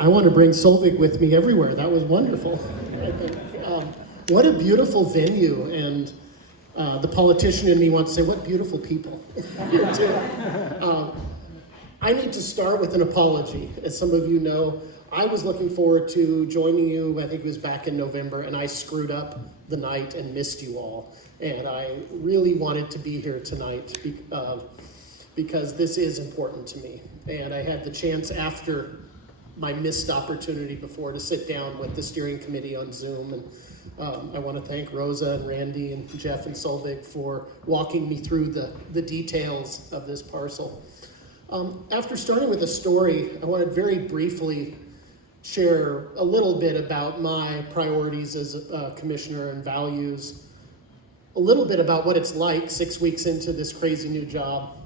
I want to bring Solvig with me everywhere. That was wonderful. I think, what a beautiful venue, and the politician in me wants to say, what beautiful people here too. I need to start with an apology. As some of you know, I was looking forward to joining you, I think it was back in November, and I screwed up the night and missed you all. And I really wanted to be here tonight because this is important to me. And I had the chance after my missed opportunity before to sit down with the steering committee on Zoom. And I want to thank Rosa and Randy and Jeff and Solvig for walking me through the details of this parcel. After starting with a story, I want to very briefly share a little bit about my priorities as a commissioner and values, a little bit about what it's like 6 weeks into this crazy new job,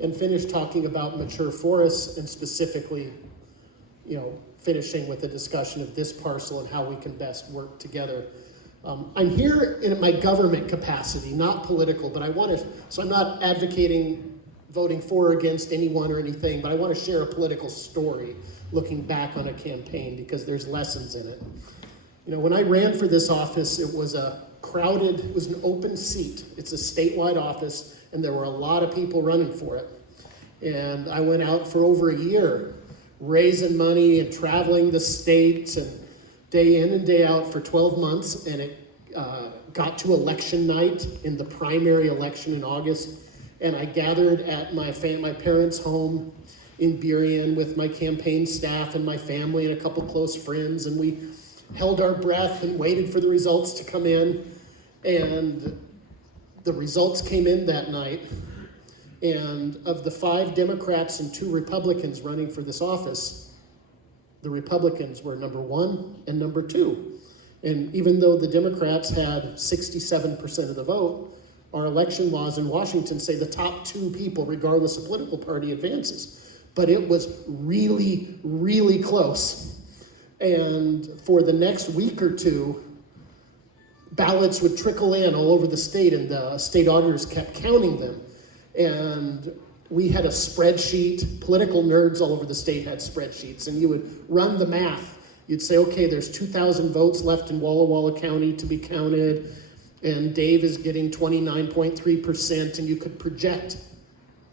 and finish talking about mature forests and specifically, finishing with a discussion of this parcel and how we can best work together. I'm here in my government capacity, not political, but so I'm not advocating voting for or against anyone or anything, but I want to share a political story looking back on a campaign because there's lessons in it. When I ran for this office, it was an open seat. It's a statewide office, and there were a lot of people running for it. And I went out for over a year, raising money and traveling the states and day in and day out for 12 months, and it got to election night in the primary election in August, and I gathered at my parents' home in Burien with my campaign staff and my family and a couple close friends, and we held our breath and waited for the results to come in, and the results came in that night. And of the 5 Democrats and 2 Republicans running for this office, the Republicans were number 1 and number 2. And even though the Democrats had 67% of the vote, our election laws in Washington say the top 2 people, regardless of political party, advances. But it was really, really close. And for the next week or two, ballots would trickle in all over the state, and the state auditors kept counting them. And we had a spreadsheet. Political nerds all over the state had spreadsheets, and you would run the math. You'd say, okay, there's 2,000 votes left in Walla Walla County to be counted, and Dave is getting 29.3%, and you could project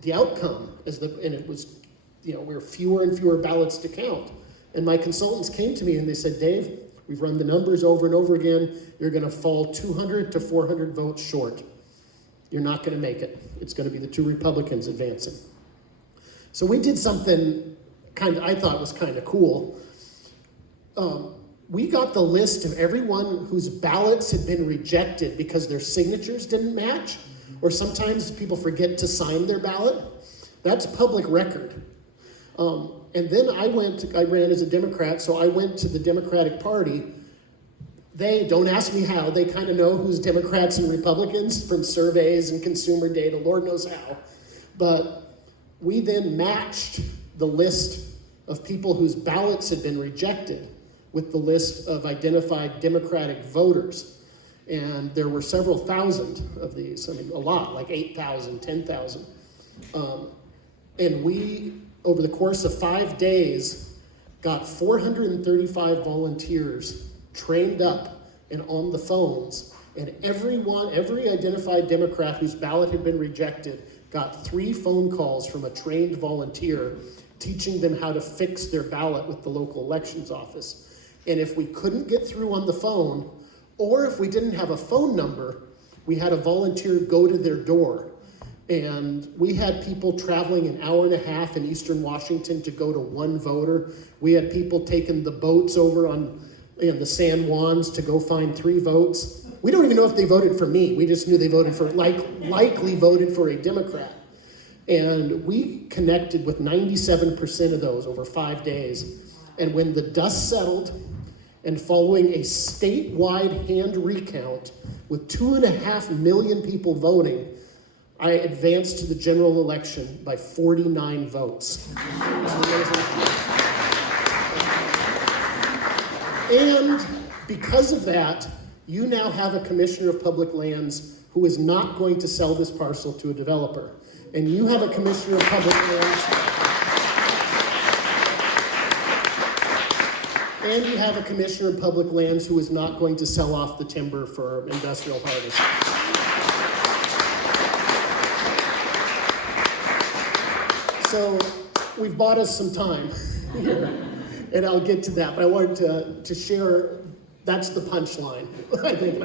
the outcome and it was, we were fewer and fewer ballots to count. And my consultants came to me and they said, Dave, we've run the numbers over and over again. You're going to fall 200 to 400 votes short. You're not going to make it. It's going to be the 2 Republicans advancing. So we did something I thought was kind of cool. We got the list of everyone whose ballots had been rejected because their signatures didn't match, or sometimes people forget to sign their ballot. That's public record. And then I ran as a Democrat, so I went to the Democratic Party. They, don't ask me how, they kind of know who's Democrats and Republicans from surveys and consumer data, Lord knows how. But we then matched the list of people whose ballots had been rejected with the list of identified Democratic voters. And there were several thousand of these, a lot, like 8,000, 10,000. And we, over the course of 5 days, got 435 volunteers trained up and on the phones, and every identified Democrat whose ballot had been rejected got 3 phone calls from a trained volunteer teaching them how to fix their ballot with the local elections office. And if we couldn't get through on the phone, or if we didn't have a phone number, we had a volunteer go to their door. And we had people traveling an hour and a half in eastern Washington to go to 1 voter. We had people taking the boats over on the San Juans to go find 3 votes. We don't even know if they voted for me. We just knew they voted for, likely voted for a Democrat. And we connected with 97% of those over 5 days. And when the dust settled, and following a statewide hand recount with 2.5 million people voting, I advanced to the general election by 49 votes. And because of that, you now have a commissioner of public lands who is not going to sell this parcel to a developer. And you have a commissioner of public lands And you have a commissioner of public lands who is not going to sell off the timber for industrial harvest. So we've bought us some time here, and I'll get to that, but I wanted to share, that's the punchline, I think.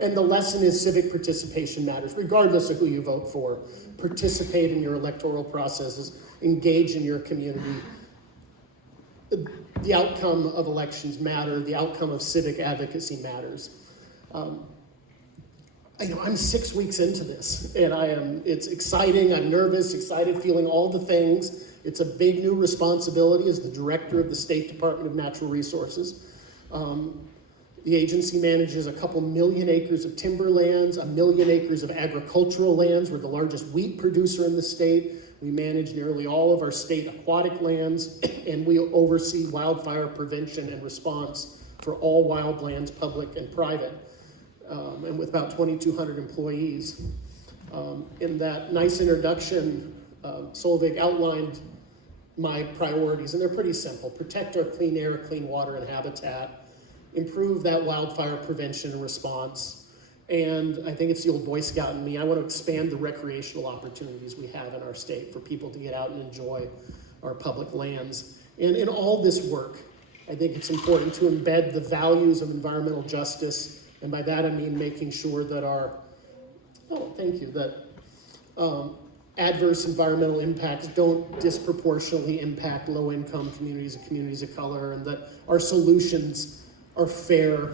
And the lesson is civic participation matters, regardless of who you vote for. Participate in your electoral processes, engage in your community. The outcome of elections matter, the outcome of civic advocacy matters. I'm 6 weeks into this, and it's exciting, I'm nervous, excited, feeling all the things. It's a big new responsibility as the director of the State Department of Natural Resources. The agency manages a couple million acres of timberlands, 1 million acres of agricultural lands. We're the largest wheat producer in the state. We manage nearly all of our state aquatic lands, and we oversee wildfire prevention and response for all wildlands, public and private, and with about 2,200 employees. In that nice introduction, Solveig outlined my priorities, and they're pretty simple. Protect our clean air, clean water, and habitat. Improve that wildfire prevention and response. And I think it's the old Boy Scout in me. I want to expand the recreational opportunities we have in our state for people to get out and enjoy our public lands. And in all this work, I think it's important to embed the values of environmental justice. And by that I mean making sure that adverse environmental impacts don't disproportionately impact low-income communities and communities of color, and that our solutions are fair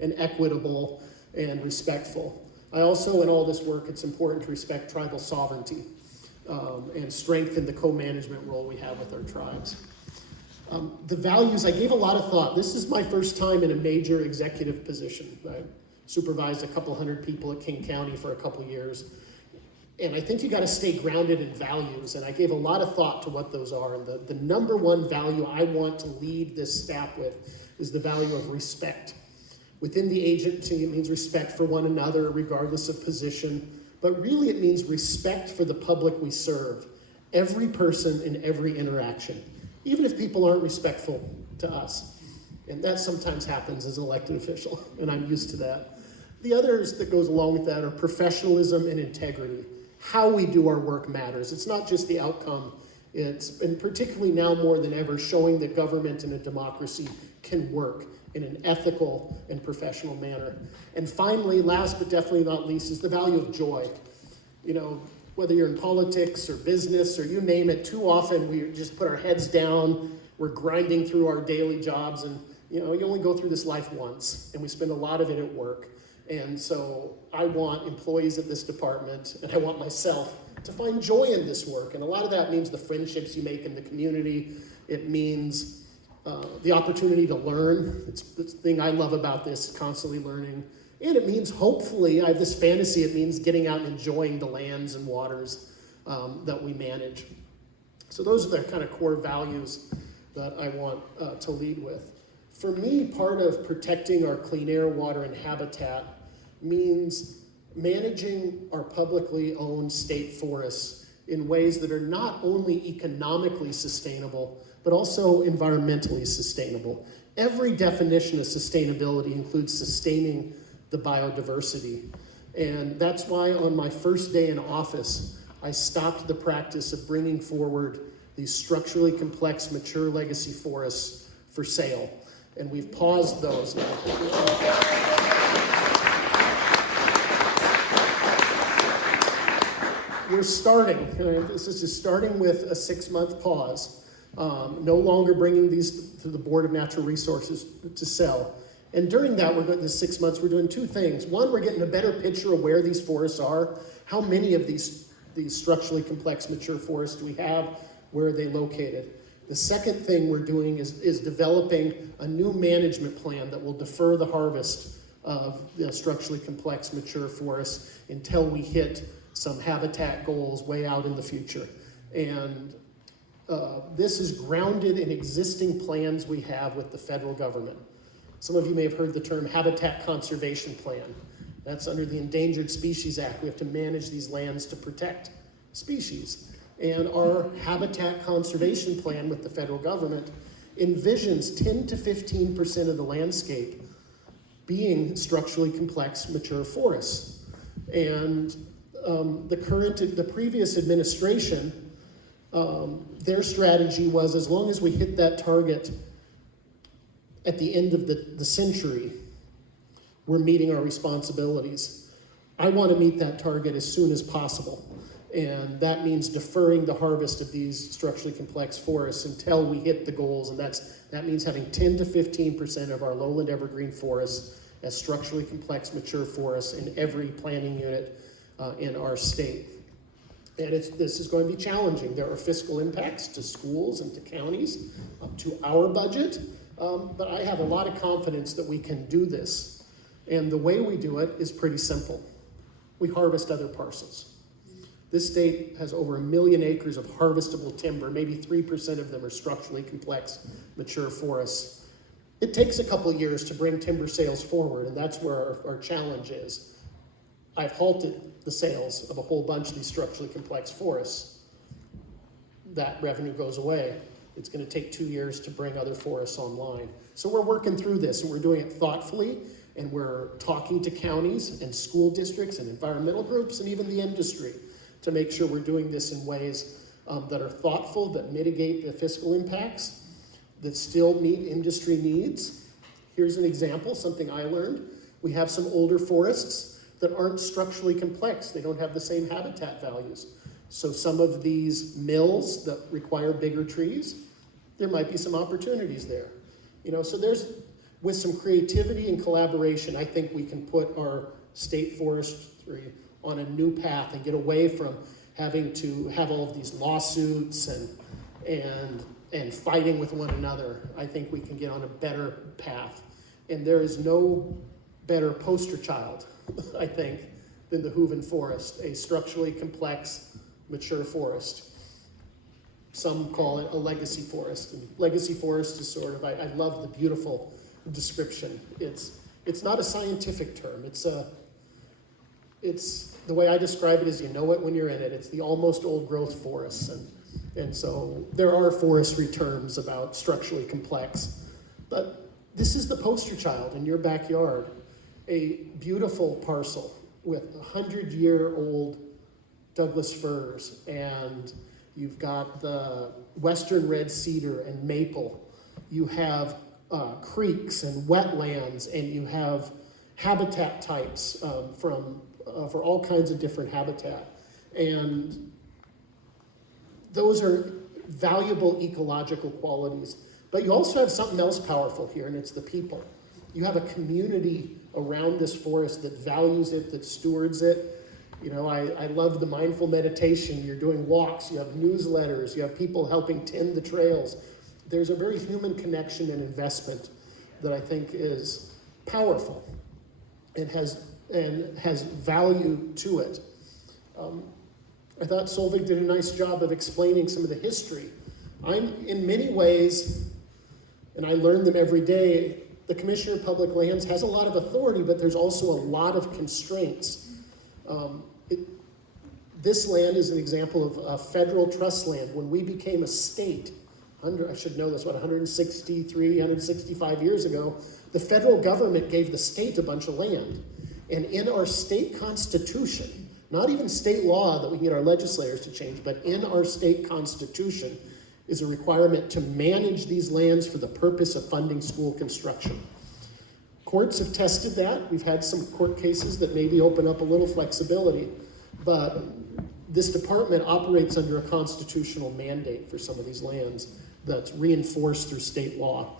and equitable and respectful. I also, in all this work, it's important to respect tribal sovereignty and strengthen the co-management role we have with our tribes. The values, I gave a lot of thought. This is my first time in a major executive position. I supervised a couple hundred people at King County for a couple years. And I think you got to stay grounded in values. And I gave a lot of thought to what those are. And the number one value I want to lead this staff with is the value of respect. Within the agency, it means respect for one another, regardless of position. But really, it means respect for the public we serve. Every person in every interaction, even if people aren't respectful to us. And that sometimes happens as an elected official, and I'm used to that. The others that goes along with that are professionalism and integrity. How we do our work matters. It's not just the outcome. It's, and particularly now more than ever, showing that government in a democracy can work in an ethical and professional manner. And finally, last but definitely not least, is the value of joy. You know, whether you're in politics or business or you name it, too often we just put our heads down, we're grinding through our daily jobs, and you only go through this life once, and we spend a lot of it at work. And so I want employees at this department, and I want myself, to find joy in this work. And a lot of that means the friendships you make in the community. It means the opportunity to learn. It's the thing I love about this, constantly learning. And it means, hopefully, I have this fantasy, it means getting out and enjoying the lands and waters that we manage. So those are the kind of core values that I want to lead with. For me, part of protecting our clean air, water, and habitat means managing our publicly owned state forests in ways that are not only economically sustainable, but also environmentally sustainable. Every definition of sustainability includes sustaining the biodiversity. And that's why on my first day in office, I stopped the practice of bringing forward these structurally complex, mature legacy forests for sale. And we've paused those now. We're starting, this is starting with a 6-month pause. No longer bringing these to the Board of Natural Resources to sell. And during that, the 6 months, we're doing two things. One, we're getting a better picture of where these forests are. How many of these structurally complex mature forests do we have? Where are they located? The second thing we're doing is developing a new management plan that will defer the harvest of the structurally complex mature forests until we hit some habitat goals way out in the future. And this is grounded in existing plans we have with the federal government. Some of you may have heard the term Habitat Conservation Plan. That's under the Endangered Species Act. We have to manage these lands to protect species. And our Habitat Conservation Plan with the federal government envisions 10 to 15% of the landscape being structurally complex mature forests. And the previous administration, their strategy was, as long as we hit that target at the end of the century, we're meeting our responsibilities. I want to meet that target as soon as possible. And that means deferring the harvest of these structurally complex forests until we hit the goals. And that means having 10 to 15% of our lowland evergreen forests as structurally complex mature forests in every planning unit in our state. And this is going to be challenging. There are fiscal impacts to schools and to counties, to our budget, but I have a lot of confidence that we can do this. And the way we do it is pretty simple. We harvest other parcels. This state has over 1 million acres of harvestable timber. Maybe 3% of them are structurally complex mature forests. It takes a couple of years to bring timber sales forward, and that's where our challenge is. I've halted the sales of a whole bunch of these structurally complex forests. That revenue goes away. It's going to take 2 years to bring other forests online. So we're working through this, and we're doing it thoughtfully, and we're talking to counties and school districts and environmental groups and even the industry to make sure we're doing this in ways that are thoughtful, that mitigate the fiscal impacts, that still meet industry needs. Here's an example, something I learned. We have some older forests that aren't structurally complex. They don't have the same habitat values. So some of these mills that require bigger trees, there might be some opportunities there. So with some creativity and collaboration, I think we can put our state forestry on a new path and get away from having to have all of these lawsuits and fighting with one another. I think we can get on a better path. And there is no better poster child, I think, than the Hooven Forest, a structurally complex, mature forest. Some call it a legacy forest. And legacy forest is sort of, I love the beautiful description. It's not a scientific term. It's the way I describe it is you know it when you're in it. It's the almost old growth forests. And so there are forestry terms about structurally complex. But this is the poster child in your backyard. A beautiful parcel with 100-year-old Douglas firs, and you've got the western red cedar and maple. You have creeks and wetlands, and you have habitat types for all kinds of different habitat. And those are valuable ecological qualities. But you also have something else powerful here, and it's the people. You have a community around this forest that values it, that stewards it. I love the mindful meditation. You're doing walks, you have newsletters, you have people helping tend the trails. There's a very human connection and investment that I think is powerful and has value to it. I thought Solveig did a nice job of explaining some of the history. I'm, in many ways, and I learn them every day, the Commissioner of Public Lands has a lot of authority, but there's also a lot of constraints. This land is an example of federal trust land. When we became a state, I should know this, 163, 165 years ago, the federal government gave the state a bunch of land. And in our state constitution, not even state law that we can get our legislators to change, but in our state constitution is a requirement to manage these lands for the purpose of funding school construction. Courts have tested that. We've had some court cases that maybe open up a little flexibility, but this department operates under a constitutional mandate for some of these lands that's reinforced through state law.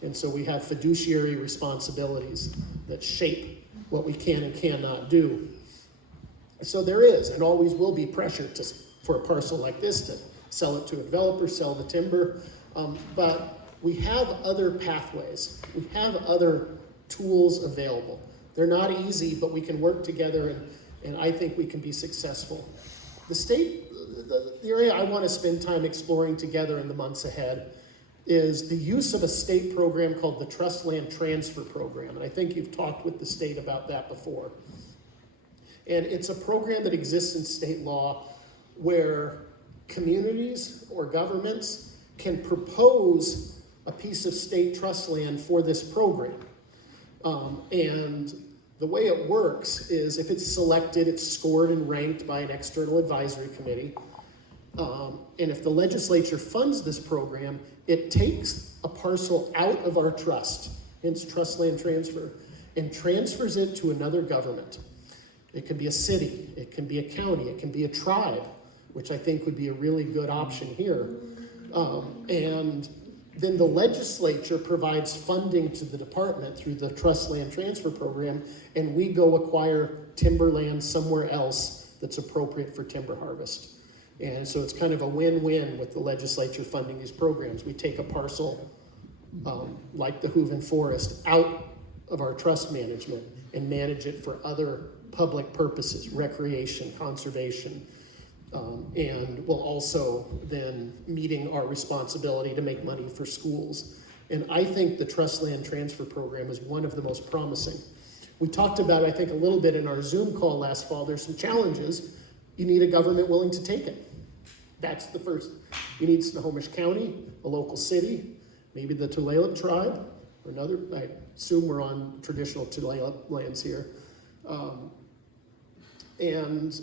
And so we have fiduciary responsibilities that shape what we can and cannot do. So there is and always will be pressure for a parcel like this to sell it to a developer, sell the timber, but we have other pathways. We have other tools available. They're not easy, but we can work together, and I think we can be successful. The area I want to spend time exploring together in the months ahead is the use of a state program called the Trust Land Transfer Program, and I think you've talked with the state about that before. And it's a program that exists in state law where communities or governments can propose a piece of state trust land for this program. And the way it works is if it's selected, it's scored and ranked by an external advisory committee. And if the legislature funds this program, it takes a parcel out of our trust, hence trust land transfer, and transfers it to another government. It can be a city, it can be a county, it can be a tribe, which I think would be a really good option here. And then the legislature provides funding to the department through the trust land transfer program, and we go acquire timberland somewhere else that's appropriate for timber harvest. And so it's kind of a win-win with the legislature funding these programs. We take a parcel like the Hooven Forest out of our trust management and manage it for other public purposes, recreation, conservation, and we'll also then meeting our responsibility to make money for schools. And I think the trust land transfer program is one of the most promising. We talked about, I think, a little bit in our Zoom call last fall. There's some challenges. You need a government willing to take it. That's the first. You need Snohomish County, a local city, maybe the Tulalip tribe, or another. I assume we're on traditional Tulalip lands here. And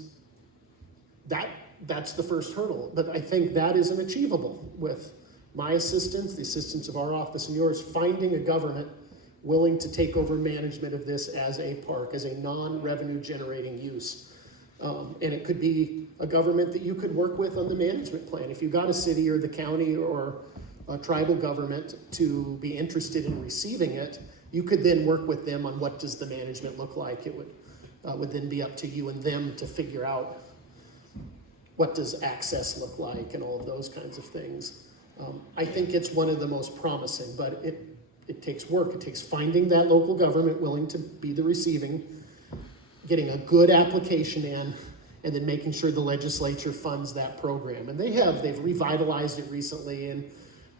that's the first hurdle. But I think that isn't achievable with my assistance, the assistance of our office and yours, finding a government willing to take over management of this as a park, as a non-revenue generating use. And it could be a government that you could work with on the management plan. If you got a city or the county or a tribal government to be interested in receiving it, you could then work with them on what does the management look like. It would then be up to you and them to figure out what does access look like and all of those kinds of things. I think it's one of the most promising, but it takes work. It takes finding that local government willing to be the receiving, getting a good application in, and then making sure the legislature funds that program. And they've revitalized it recently, and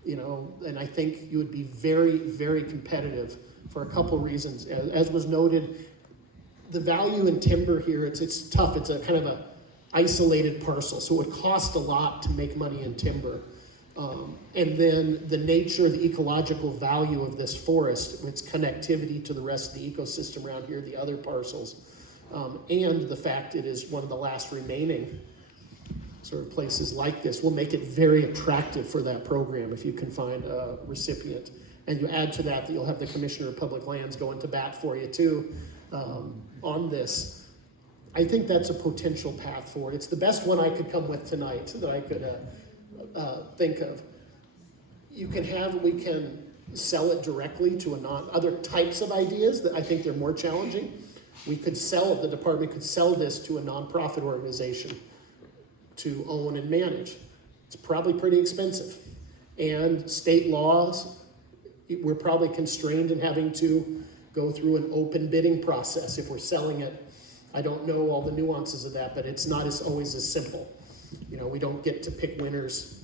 and I think you would be very, very competitive for a couple reasons. As was noted, the value in timber here, it's tough. It's a kind of a isolated parcel, so it would cost a lot to make money in timber. And then the nature, the ecological value of this forest, its connectivity to the rest of the ecosystem around here, the other parcels, and the fact it is one of the last remaining sort of places like this will make it very attractive for that program if you can find a recipient. And you add to that you'll have the Commissioner of Public Lands going to bat for you too on this. I think that's a potential path forward. It's the best one I could come with tonight that I could think of. We can sell it directly to other types of ideas that I think they're more challenging. The department could sell this to a nonprofit organization to own and manage. It's probably pretty expensive. And state laws, we're probably constrained in having to go through an open bidding process if we're selling it. I don't know all the nuances of that, but it's not always as simple. We don't get to pick winners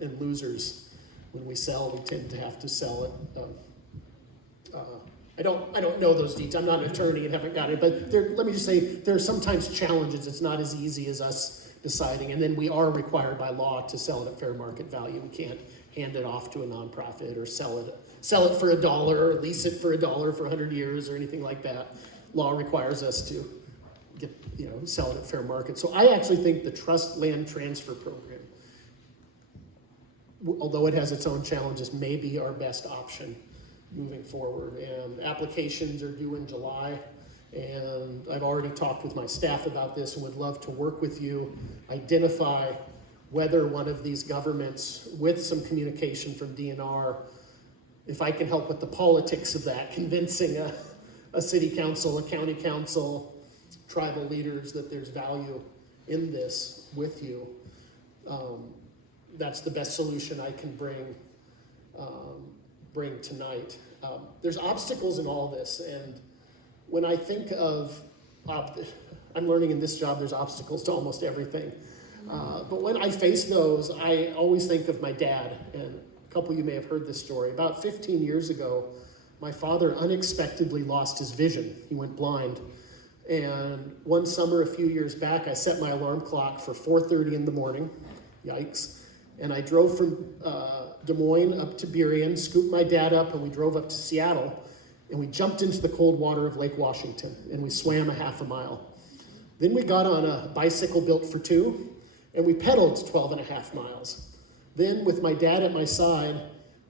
and losers when we sell. We tend to have to sell it. I don't know those details. I'm not an attorney and haven't got it, but let me just say there are sometimes challenges. It's not as easy as us deciding, and then we are required by law to sell it at fair market value. We can't hand it off to a nonprofit or sell it for $1 or lease it for $1 for 100 years or anything like that. Law requires us to sell it at fair market. So I actually think the trust land transfer program, although it has its own challenges, may be our best option moving forward. And applications are due in July. And I've already talked with my staff about this and would love to work with you, identify whether one of these governments, with some communication from DNR, if I can help with the politics of that, convincing a city council, a county council, tribal leaders that there's value in this with you. That's the best solution I can bring tonight. There's obstacles in all this, and when I think of, I'm learning in this job, there's obstacles to almost everything. But when I face those, I always think of my dad, and a couple of you may have heard this story. About 15 years ago, my father unexpectedly lost his vision. He went blind. And one summer a few years back, I set my alarm clock for 4:30 in the morning, yikes, And I drove from Des Moines up to Burien, scooped my dad up, and we drove up to Seattle, and we jumped into the cold water of Lake Washington, and we swam a half a mile. Then we got on a bicycle built for two, and we pedaled 12 and a half miles. Then, with my dad at my side,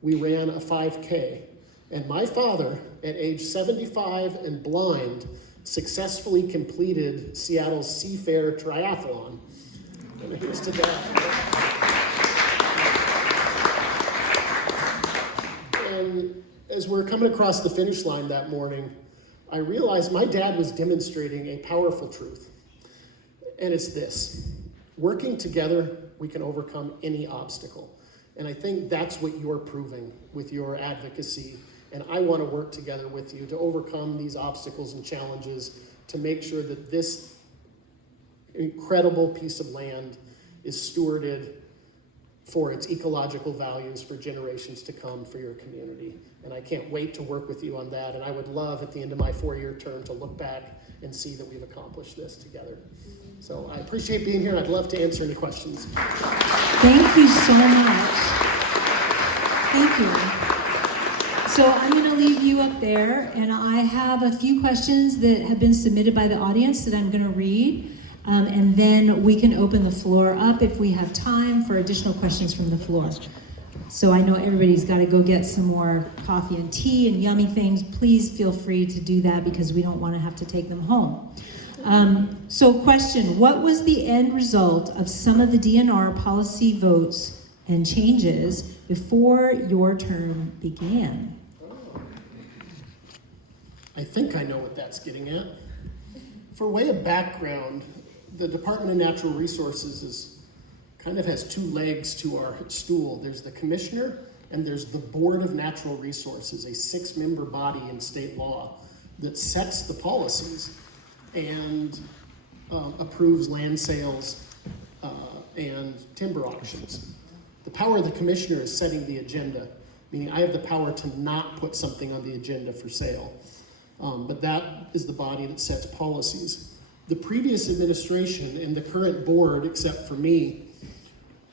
we ran a 5K. And my father, at age 75 and blind, successfully completed Seattle's Seafair Triathlon. And here's to that. And as we're coming across the finish line that morning, I realized my dad was demonstrating a powerful truth. And it's this: working together, we can overcome any obstacle. And I think that's what you're proving with your advocacy. And I want to work together with you to overcome these obstacles and challenges to make sure that this incredible piece of land is stewarded for its ecological values for generations to come for your community. And I can't wait to work with you on that. And I would love at the end of my 4-year term to look back and see that we've accomplished this together. So I appreciate being here. I'd love to answer any questions. Thank you so much. Thank you. So I'm going to leave you up there, and I have a few questions that have been submitted by the audience that I'm going to read, and then we can open the floor up if we have time for additional questions from the floor. So I know everybody's got to go get some more coffee and tea and yummy things. Please feel free to do that because we don't want to have to take them home. So question, what was the end result of some of the DNR policy votes and changes before your term began? I think I know what that's getting at. For way of background, the Department of Natural Resources kind of has two legs to our stool. There's the commissioner and there's the Board of Natural Resources, a 6-member body in state law that sets the policies and approves land sales and timber auctions. The power of the commissioner is setting the agenda, meaning I have the power to not put something on the agenda for sale. But that is the body that sets policies. The previous administration and the current board, except for me,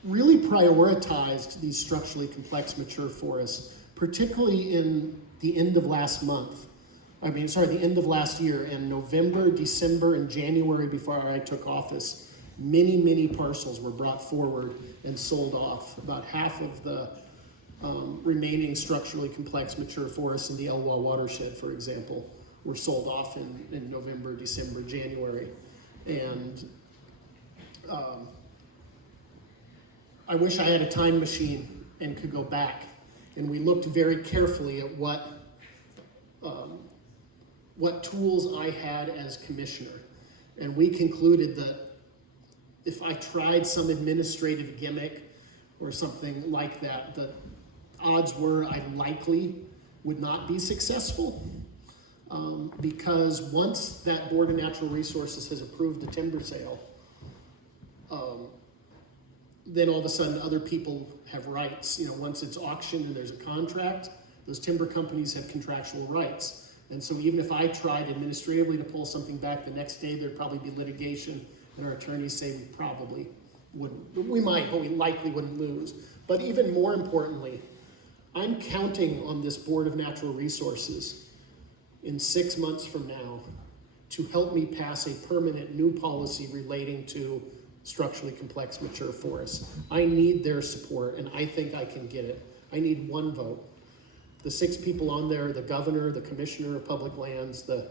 really prioritized these structurally complex mature forests, particularly in the end of last year, and November, December, and January before I took office, many parcels were brought forward and sold off. About half of the remaining structurally complex mature forests in the Elwha watershed, for example, were sold off in November, December, January. And I wish I had a time machine and could go back. And we looked very carefully at what tools I had as commissioner. And we concluded that if I tried some administrative gimmick or something like that, the odds were I likely would not be successful. Because once that Board of Natural Resources has approved the timber sale, then all of a sudden other people have rights. Once it's auctioned and there's a contract, those timber companies have contractual rights. And so even if I tried administratively to pull something back the next day, there'd probably be litigation, and our attorneys say we probably wouldn't. We might, but we likely wouldn't lose. But even more importantly, I'm counting on this Board of Natural Resources in 6 months from now to help me pass a permanent new policy relating to structurally complex mature forests. I need their support, and I think I can get it. I need one vote. The 6 people on there, the governor, the commissioner of public lands, the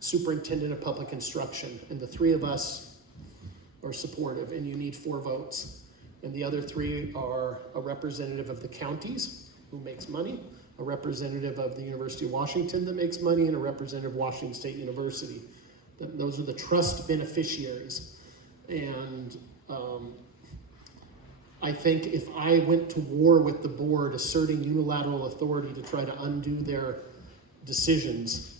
superintendent of public instruction, and the 3 of us are supportive, and you need 4 votes. And the other 3 are a representative of the counties who makes money, a representative of the University of Washington that makes money, and a representative of Washington State University. Those are the trust beneficiaries. And I think if I went to war with the board asserting unilateral authority to try to undo their decisions,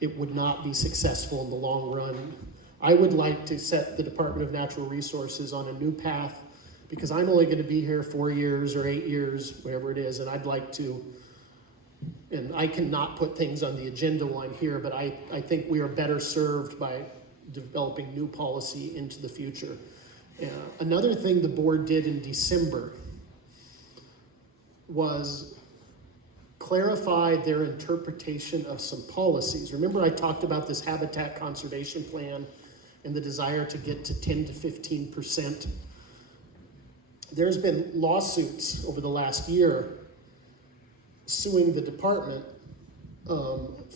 it would not be successful in the long run. I would like to set the Department of Natural Resources on a new path, because I'm only going to be here 4 years or 8 years, whatever it is, and I'd like to, and I cannot put things on the agenda while I'm here, but I think we are better served by developing new policy into the future. Another thing the board did in December was clarify their interpretation of some policies. Remember I talked about this habitat conservation plan and the desire to get to 10 to 15%. There's been lawsuits over the last year suing the department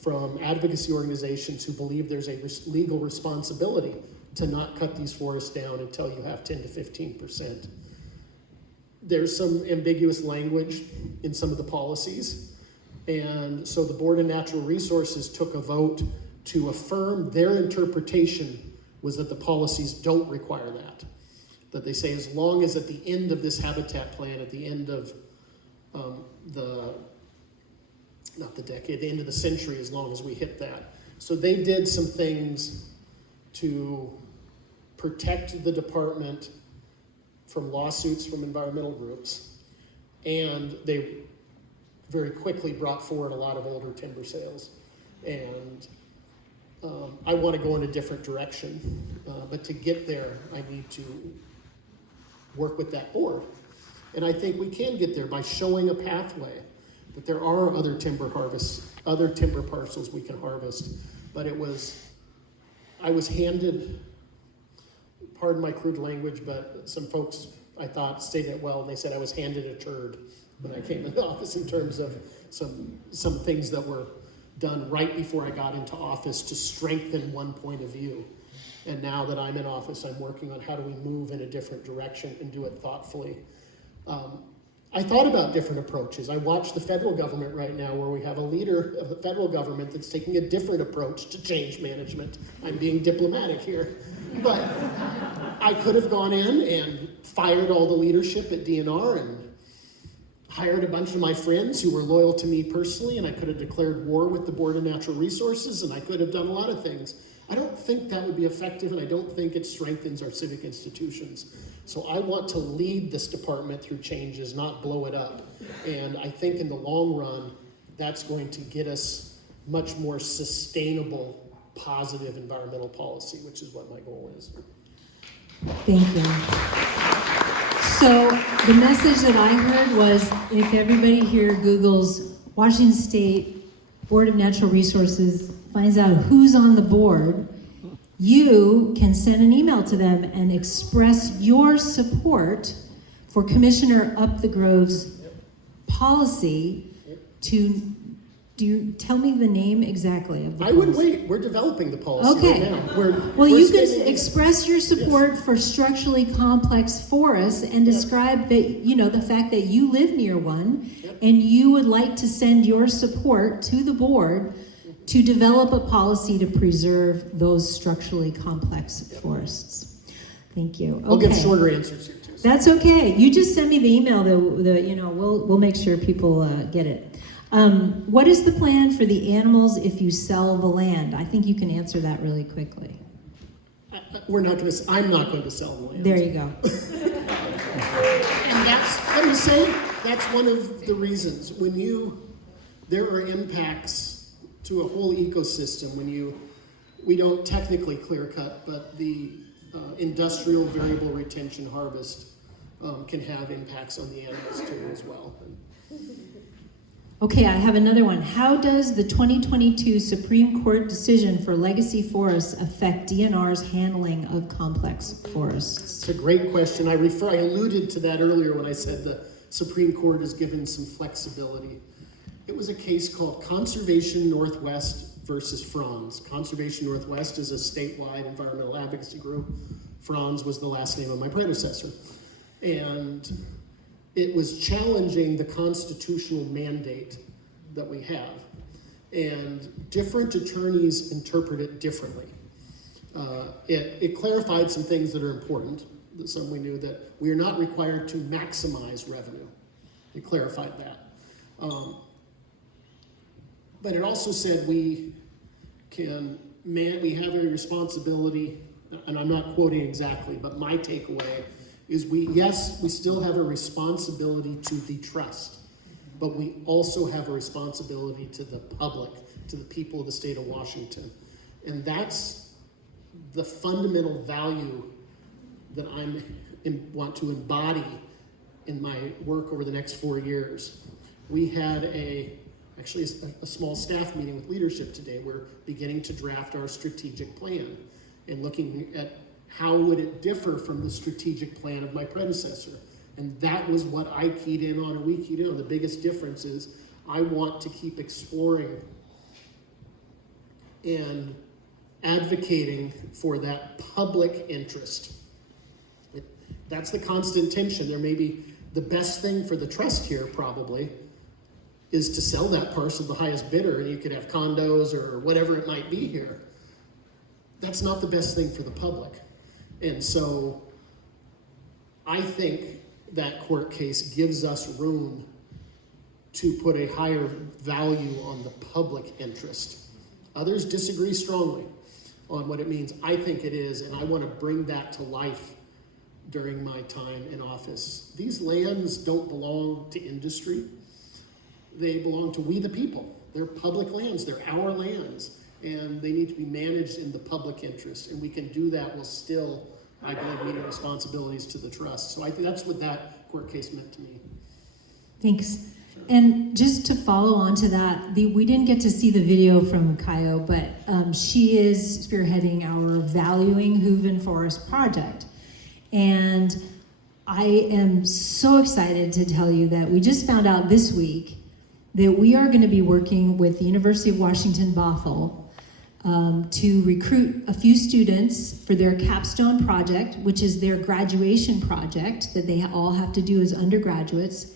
from advocacy organizations who believe there's a legal responsibility to not cut these forests down until you have 10 to 15%. There's some ambiguous language in some of the policies, and so the Board of Natural Resources took a vote to affirm their interpretation was that the policies don't require that. That they say as long as at the end of this habitat plan, at the end of not the decade, the end of the century, as long as we hit that. So they did some things to protect the department from lawsuits from environmental groups, and they very quickly brought forward a lot of older timber sales. And I want to go in a different direction, but to get there, I need to work with that board. And I think we can get there by showing a pathway that there are other timber harvests, other timber parcels we can harvest. But I was handed, pardon my crude language, but some folks I thought stated it well, and they said I was handed a turd when I came into office in terms of some things that were done right before I got into office to strengthen one point of view. And now that I'm in office, I'm working on how do we move in a different direction and do it thoughtfully. I thought about different approaches. I watch the federal government right now where we have a leader of the federal government that's taking a different approach to change management. I'm being diplomatic here. But I could have gone in and fired all the leadership at DNR and hired a bunch of my friends who were loyal to me personally, and I could have declared war with the Board of Natural Resources, and I could have done a lot of things. I don't think that would be effective, and I don't think it strengthens our civic institutions. So I want to lead this department through changes, not blow it up. And I think in the long run, that's going to get us much more sustainable, positive environmental policy, which is what my goal is. Thank you. So the message that I heard was if everybody here Googles Washington State Board of Natural Resources, finds out who's on the board, you can send an email to them and express your support for Commissioner Upthegrove's policy to tell me the name exactly of the policy. I would wait. We're developing the policy okay. right now. Well, you can express your support for structurally complex forests and describe that, the fact that you live near one and you would like to send your support to the board to develop a policy to preserve those structurally complex forests. Thank you. Okay. I'll give shorter answers here too. That's okay. You just send me the email. We'll make sure people get it. What is the plan for the animals if you sell the land? I think you can answer that really quickly. I'm not going to sell the land. There you go. And that's one of the reasons. There are impacts to a whole ecosystem we don't technically clear cut, but the industrial variable retention harvest can have impacts on the animals too as well. Okay, I have another one. How does the 2022 Supreme Court decision for legacy forests affect DNR's handling of complex forests? It's a great question. I alluded to that earlier when I said the Supreme Court has given some flexibility. It was a case called Conservation Northwest versus Franz. Conservation Northwest is a statewide environmental advocacy group. Franz was the last name of my predecessor. And it was challenging the constitutional mandate that we have. And different attorneys interpret it differently. It clarified some things that are important. Some we knew that we are not required to maximize revenue. It clarified that. But it also said we have a responsibility, and I'm not quoting exactly, but my takeaway is we still have a responsibility to the trust, but we also have a responsibility to the public, to the people of the state of Washington. And that's the fundamental value that I want to embody in my work over the next 4 years. We had actually a small staff meeting with leadership today. We're beginning to draft our strategic plan and looking at how would it differ from the strategic plan of my predecessor. And that was what I keyed in on, and we keyed in on. The biggest difference is I want to keep exploring and advocating for that public interest. That's the constant tension. There may be the best thing for the trust here probably is to sell that parcel to the highest bidder, and you could have condos or whatever it might be here. That's not the best thing for the public. And so I think that court case gives us room to put a higher value on the public interest. Others disagree strongly on what it means. I think it is, and I want to bring that to life during my time in office. These lands don't belong to industry. They belong to we the people. They're public lands, they're our lands, and they need to be managed in the public interest. And we can do that while still, I believe, meeting responsibilities to the trust. So I think that's what that court case meant to me. Thanks. And just to follow on to that, we didn't get to see the video from Kayo, but she is spearheading our Valuing Hooven Forest project. And I am so excited to tell you that we just found out this week that we are going to be working with the University of Washington Bothell to recruit a few students for their capstone project, which is their graduation project that they all have to do as undergraduates,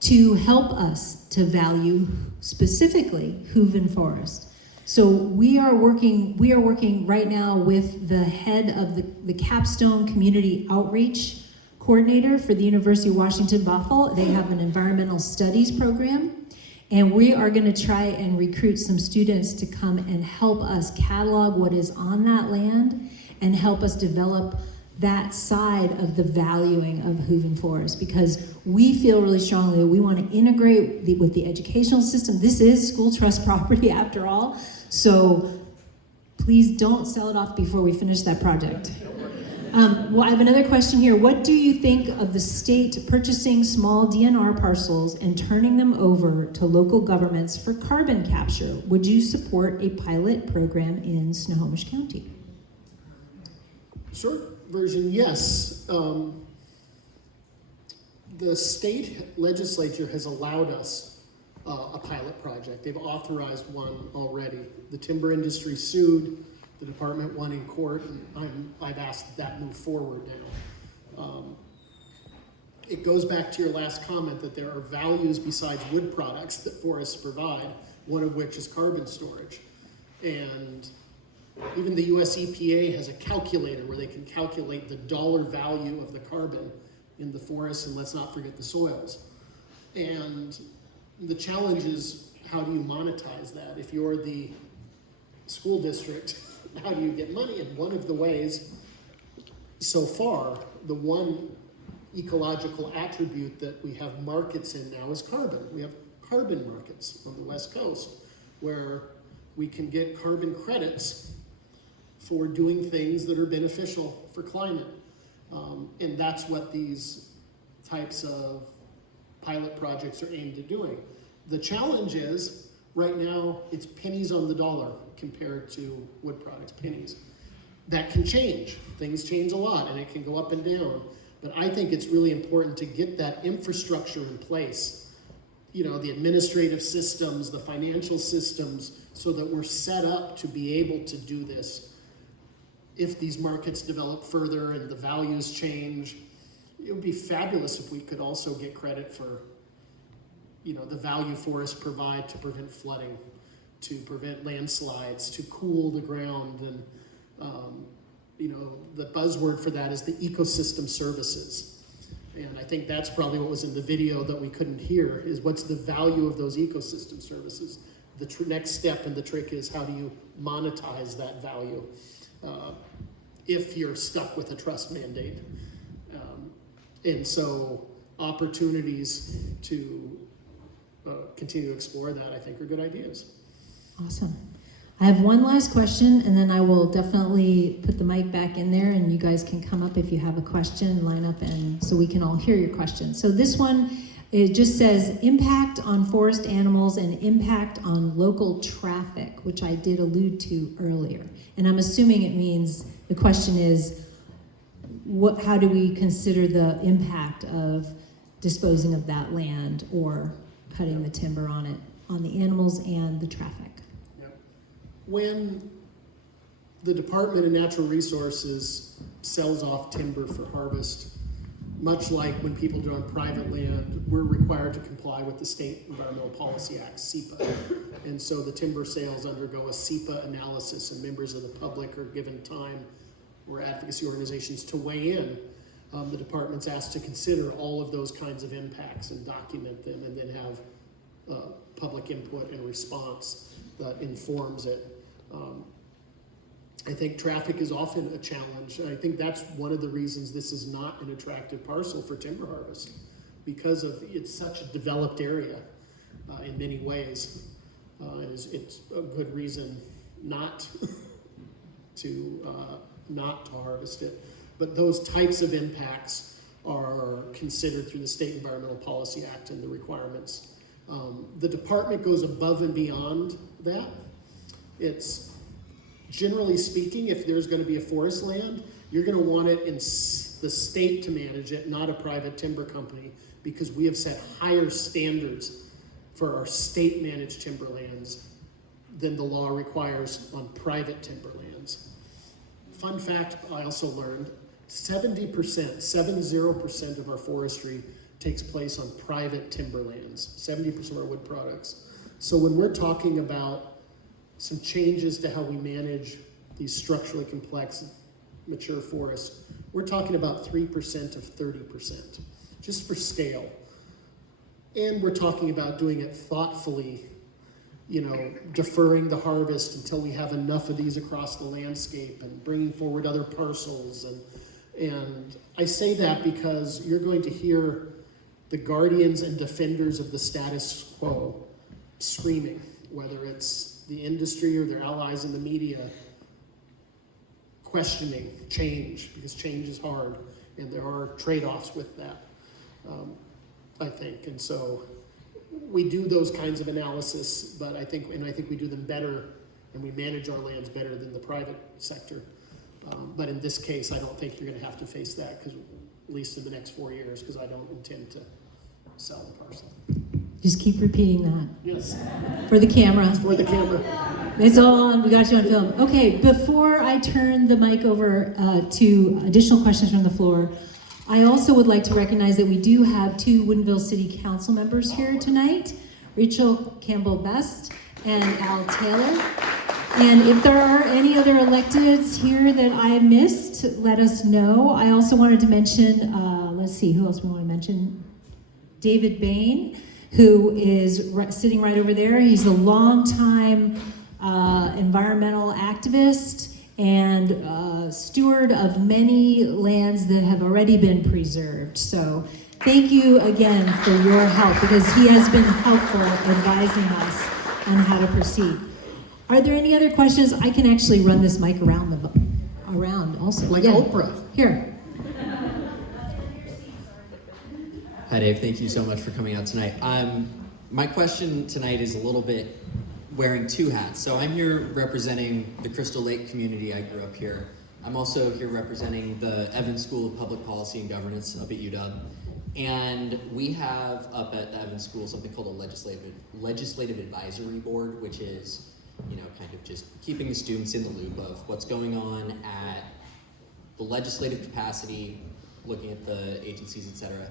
to help us to value specifically Hooven Forest. So we are working right now with the head of the Capstone Community Outreach Coordinator for the University of Washington Bothell. They have an environmental studies program, and we are going to try and recruit some students to come and help us catalog what is on that land and help us develop that side of the valuing of Hooven Forest, because we feel really strongly that we want to integrate with the educational system. This is school trust property after all, so please don't sell it off before we finish that project. Well, I have another question here. What do you think of the state purchasing small DNR parcels and turning them over to local governments for carbon capture? Would you support a pilot program in Snohomish County? Short version, yes. The state legislature has allowed us a pilot project. They've authorized one already. The timber industry sued, the department won in court, and I've asked that move forward now. It goes back to your last comment that there are values besides wood products that forests provide, one of which is carbon storage. And even the US EPA has a calculator where they can calculate the dollar value of the carbon in the forest, and let's not forget the soils. And the challenge is, how do you monetize that? If you're the school district, how do you get money? And one of the ways, so far, the one ecological attribute that we have markets in now is carbon. We have carbon markets on the West Coast where we can get carbon credits for doing things that are beneficial for climate. And that's what these types of pilot projects are aimed at doing. The challenge is, right now, it's pennies on the dollar compared to wood products, pennies. That can change. Things change a lot, and it can go up and down. But I think it's really important to get that infrastructure in place. You know, the administrative systems, the financial systems, so that we're set up to be able to do this. If these markets develop further and the values change, it would be fabulous if we could also get credit for, you know, the value forests provide to prevent flooding, to prevent landslides, to cool the ground. And, you know, the buzzword for that is the ecosystem services. And I think that's probably what was in the video that we couldn't hear, is what's the value of those ecosystem services. The next step in the trick is, how do you monetize that value if you're stuck with a trust mandate. And so opportunities to continue to explore that, I think, are good ideas. Awesome. I have one last question, and then I will definitely put the mic back in there, and you guys can come up if you have a question, line up, and so we can all hear your question. So this one, it just says impact on forest animals and impact on local traffic, which I did allude to earlier. And I'm assuming it means, the question is, how do we consider the impact of disposing of that land or cutting the timber on it, on the animals and the traffic? When the Department of Natural Resources sells off timber for harvest, much like when people do on private land, we're required to comply with the State Environmental Policy Act, SEPA. And so the timber sales undergo a SEPA analysis, and members of the public are given time, or advocacy organizations, to weigh in. The department's asked to consider all of those kinds of impacts and document them, and then have public input and response that informs it. I think traffic is often a challenge. I think that's one of the reasons this is not an attractive parcel for timber harvest, because of it's such a developed area in many ways. It's a good reason not to harvest it. But those types of impacts are considered through the State Environmental Policy Act and the requirements. The department goes above and beyond that. It's generally speaking, if there's going to be a forest land, you're going to want it in the state to manage it, not a private timber company, because we have set higher standards for our state managed timberlands than the law requires on private timberlands. Fun fact I also learned, 70% of our forestry takes place on private timberlands, 70% of our wood products. So when we're talking about some changes to how we manage these structurally complex, mature forests, we're talking about 3% of 30%, just for scale. And we're talking about doing it thoughtfully, deferring the harvest until we have enough of these across the landscape and bringing forward other parcels. And I say that because you're going to hear the guardians and defenders of the status quo screaming, whether it's the industry or their allies in the media, questioning change, because change is hard, and there are trade-offs with that, I think. And so we do those kinds of analysis, but I think we do them better, and we manage our lands better than the private sector. But in this case, I don't think you're going to have to face that, because at least in the next 4 years, because I don't intend to sell the parcel. Just keep repeating that. Yes. For the camera. For the camera. It's all on. We got you on film. Okay, before I turn the mic over to additional questions from the floor, I also would like to recognize that we do have 2 Woodinville City Council members here tonight, Rachel Campbell-Best and Al Taylor. And if there are any other electeds here that I missed, let us know. I also wanted to mention, let's see, who else we want to mention? David Bain, who is sitting right over there. He's a longtime environmental activist and steward of many lands that have already been preserved. So thank you again for your help, because he has been helpful advising us on how to proceed. Are there any other questions? I can actually run this mic around also. Like Oprah. Here. Hi Dave, thank you so much for coming out tonight. My question tonight is a little bit wearing 2 hats. So I'm here representing the Crystal Lake community. I grew up here. I'm also here representing the Evans School of Public Policy and Governance up at UW. And we have up at the Evans School something called a legislative advisory board, which is, kind of just keeping the students in the loop of what's going on at the legislative capacity, looking at the agencies, etc.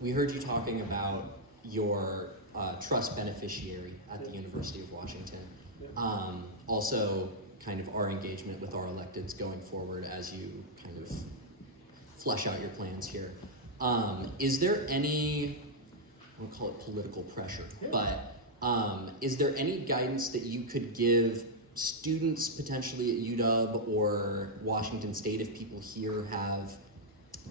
We heard you talking about your trust beneficiary at the University of Washington. Also, kind of our engagement with our electeds going forward as you kind of flesh out your plans here. Is there any, I won't call it political pressure, but is there any guidance that you could give students potentially at UW or Washington State if people here have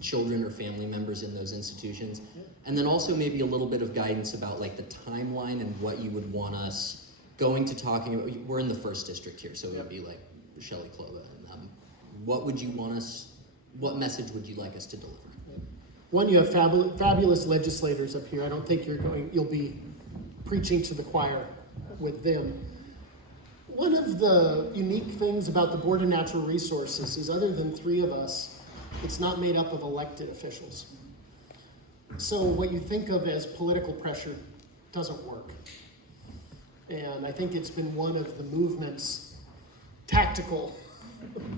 children or family members in those institutions? And then also maybe a little bit of guidance about like the timeline and what you would want us going to talking about, we're in the first district here, so it would be like Shelley Clova, and what message would you like us to deliver? One, you have fabulous legislators up here. I don't think you'll be preaching to the choir with them. One of the unique things about the Board of Natural Resources is, other than 3 of us, it's not made up of elected officials. So what you think of as political pressure doesn't work. And I think it's been one of the movement's tactical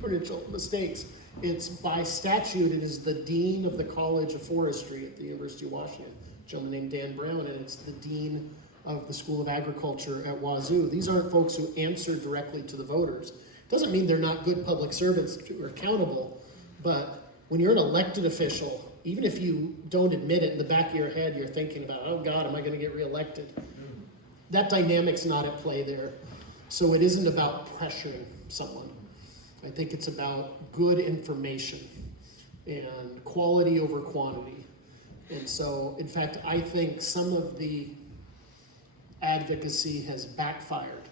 potential mistakes. It's by statute, it is the dean of the College of Forestry at the University of Washington, a gentleman named Dan Brown, and it's the dean of the School of Agriculture at Wazoo. These aren't folks who answer directly to the voters. Doesn't mean they're not good public servants who are accountable, but when you're an elected official, even if you don't admit it, in the back of your head you're thinking about, oh God, am I going to get reelected? That dynamic's not at play there. So it isn't about pressuring someone. I think it's about good information and quality over quantity. And so, in fact, I think some of the advocacy has backfired.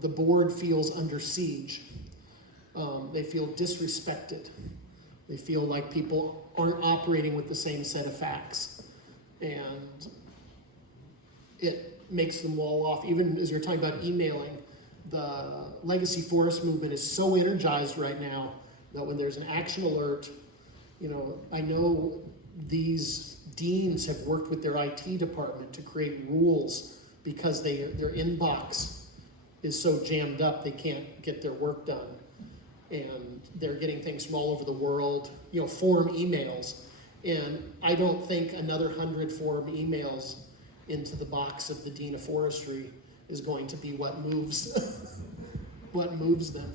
The board feels under siege. They feel disrespected. They feel like people aren't operating with the same set of facts. And it makes them wall off. Even as you're talking about emailing, the legacy forest movement is so energized right now that when there's an action alert, I know these deans have worked with their IT department to create rules because their inbox is so jammed up they can't get their work done. And they're getting things from all over the world, form emails. And I don't think another 100 form emails into the box of the Dean of Forestry is going to be what moves them.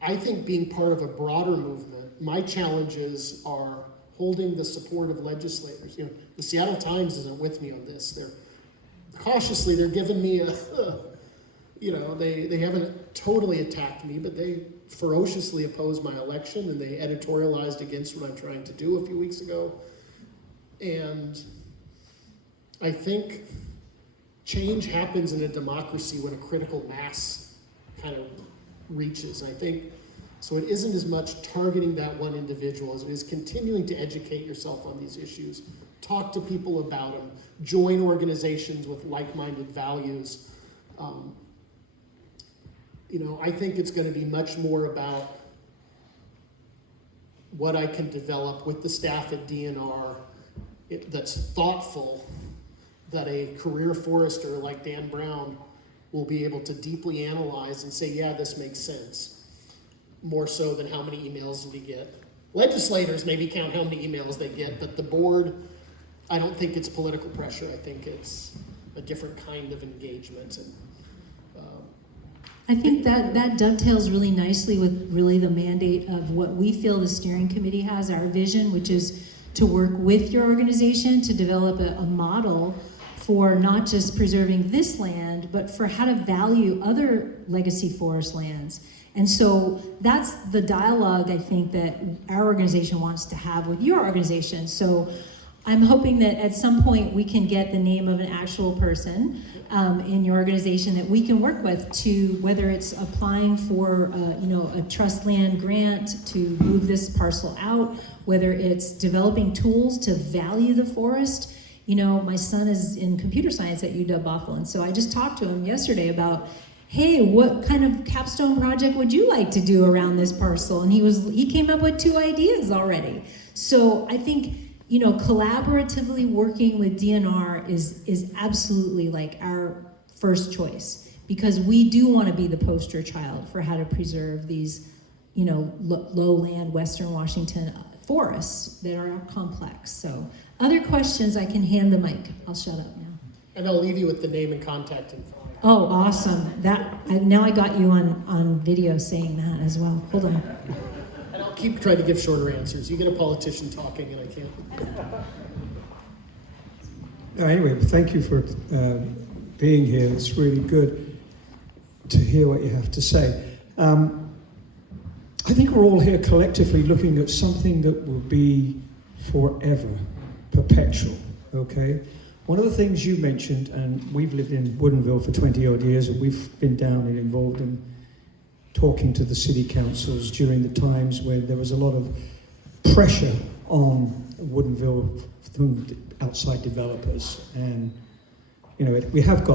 I think being part of a broader movement, my challenges are holding the support of legislators. The Seattle Times isn't with me on this. They're giving me they haven't totally attacked me, but they ferociously opposed my election, and they editorialized against what I'm trying to do a few weeks ago. And I think change happens in a democracy when a critical mass kind of reaches. I think so. It isn't as much targeting that one individual as it is continuing to educate yourself on these issues, talk to people about them, join organizations with like-minded values. I think it's going to be much more about what I can develop with the staff at DNR that's thoughtful, that a career forester like Dan Brown will be able to deeply analyze and say, yeah, this makes sense, more so than how many emails do we get. Legislators maybe count how many emails they get, but the board, I don't think it's political pressure. I think it's a different kind of engagement. And I think that dovetails really nicely with really the mandate of what we feel the steering committee has, our vision, which is to work with your organization to develop a model for not just preserving this land, but for how to value other legacy forest lands. And so that's the dialogue I think that our organization wants to have with your organization. So I'm hoping that at some point we can get the name of an actual person in your organization that we can work with, to whether it's applying for a trust land grant to move this parcel out, whether it's developing tools to value the forest. My son is in computer science at UW-Bothell, and so I just talked to him yesterday about, hey, what kind of capstone project would you like to do around this parcel? And he came up with 2 ideas already. So I think collaboratively working with DNR is absolutely like our first choice, because we do want to be the poster child for how to preserve these, lowland Western Washington forests that are complex. So other questions, I can hand the mic. I'll shut up now. And I'll leave you with the name and contact info. Oh, awesome. Now I got you on video saying that as well. Hold on. And I'll keep trying to give shorter answers. You get a politician talking and I can't. Anyway, thank you for being here. It's really good to hear what you have to say. I think we're all here collectively looking at something that will be forever, perpetual, okay? One of the things you mentioned, and we've lived in Woodinville for 20 odd years, and we've been down and involved in talking to the city councils during the times where there was a lot of pressure on Woodinville from outside developers. And, you know, we have